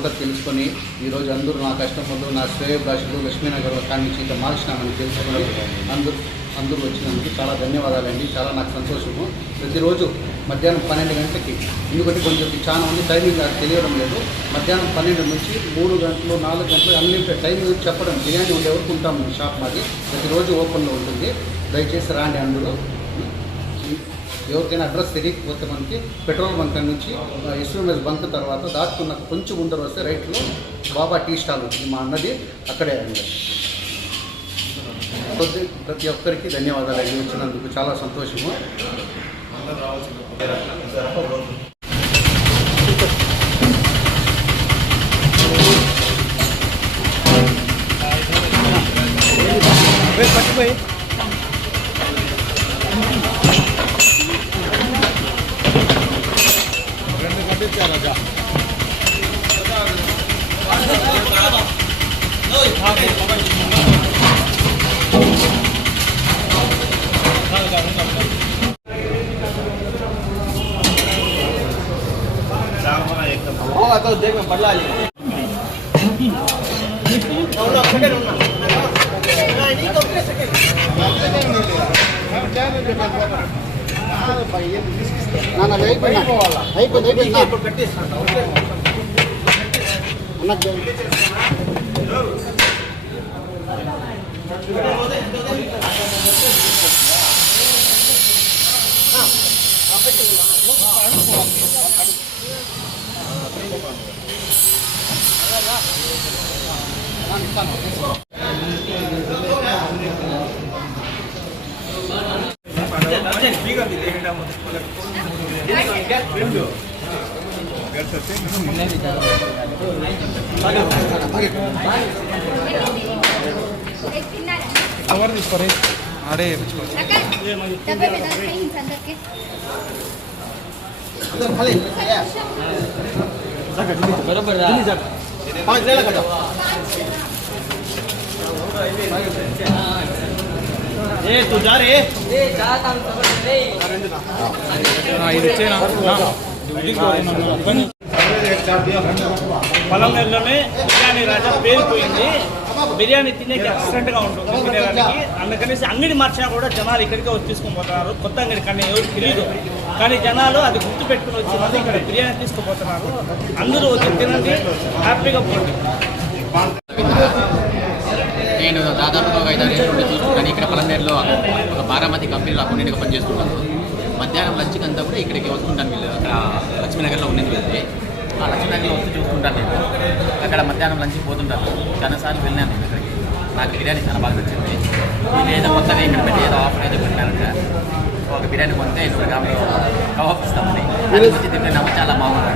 ఏమిటో తెలుసుకొని ఈరోజు అందరూ నా కస్టమర్లు, నా శ్రేయోభిలాషులు లక్ష్మీనగర్ కాడి నుంచి ఇట్లా మార్చినామని తెలుసుకొని అందరూ వచ్చినందుకు చాలా ధన్యవాదాలండి. చాలా నాకు సంతోషము. ప్రతిరోజు మధ్యాహ్నం 12 గంటలకి, ఎందుకంటే కొంచెం చాలా మంది టైమింగ్ తెలియడం లేదు, మధ్యాహ్నం 12 నుంచి 3 గంటలు 4 గంటలు అన్లిమిటెడ్ టైమింగ్ చెప్పడం. బిర్యానీ ఉండేవరకు ఉంటాము. షాప్ మాది ప్రతిరోజు ఓపెన్లో ఉంటుంది. దయచేసి రాండి అందరూ. ఎవరికైనా అడ్రస్ తెలియకపోతే మనకి పెట్రోల్ బంక్ నుంచి ఎస్ఎంఎస్ బంక్ తర్వాత దాటుకున్న కొంచెం ముందర వస్తే రైట్లో బాబా టీ స్టాల్ ఉంటుంది, మా అన్నది అక్కడే అండి. ప్రతి ఒక్కరికి ధన్యవాదాలు అండి. వచ్చినందుకు చాలా సంతోషము. పట్టిపోయి రాజా तो देख में बदला ली अरे बरोबर तू जा रे పొలంలోనే బిర్యానీ రాజా పేరుపోయింది. బిర్యానీ తినేకి ఎక్సలెంట్గా ఉంటుంది తినేదానికి. అందుకనేసి అంగడి మార్చినా కూడా జనాలు ఇక్కడికే వచ్చి తీసుకొని పోతున్నారు. కొత్త అంగడి కానీ ఎవరికి తెలియదు, కానీ జనాలు అది గుర్తు పెట్టుకుని వచ్చి మళ్ళీ ఇక్కడ బిర్యానీ తీసుకుపోతున్నారు. అందరూ వచ్చి తినండి, హ్యాపీగా పోండి. నేను దాదాపుగా ఒక 5-6 ఏళ్ళ నుండి చూస్తున్నాను. ఇక్కడ పలంనేరులో ఒక బారామతి కంపెనీలో అకౌంటెంట్గా పనిచేస్తున్నాను. మధ్యాహ్నం లంచ్కి అంతా కూడా ఇక్కడికి వస్తుంటాను. వీళ్ళు అక్కడ లక్ష్మీనగర్లో ఉండేది వెళ్తే ఆ లక్ష్మీనగర్లో వస్తూ చూసుకుంటాను. నేను అక్కడ మధ్యాహ్నం లంచ్కి పోతుంటాను. చాలాసార్లు వెళ్ళాను నేను ఇక్కడికి. నాకు బిర్యానీ చాలా బాగా నచ్చింది. వీళ్ళు ఏదో కొత్తగా ఇక్కడ పెట్టి ఏదో ఆఫర్ ఏదో పెట్టినారంట. ఒక బిర్యానీ కొంటే 100 గ్రాములు కబాబ్ ఇస్తామని. అది వచ్చి తింటే చాలా బాగుంది.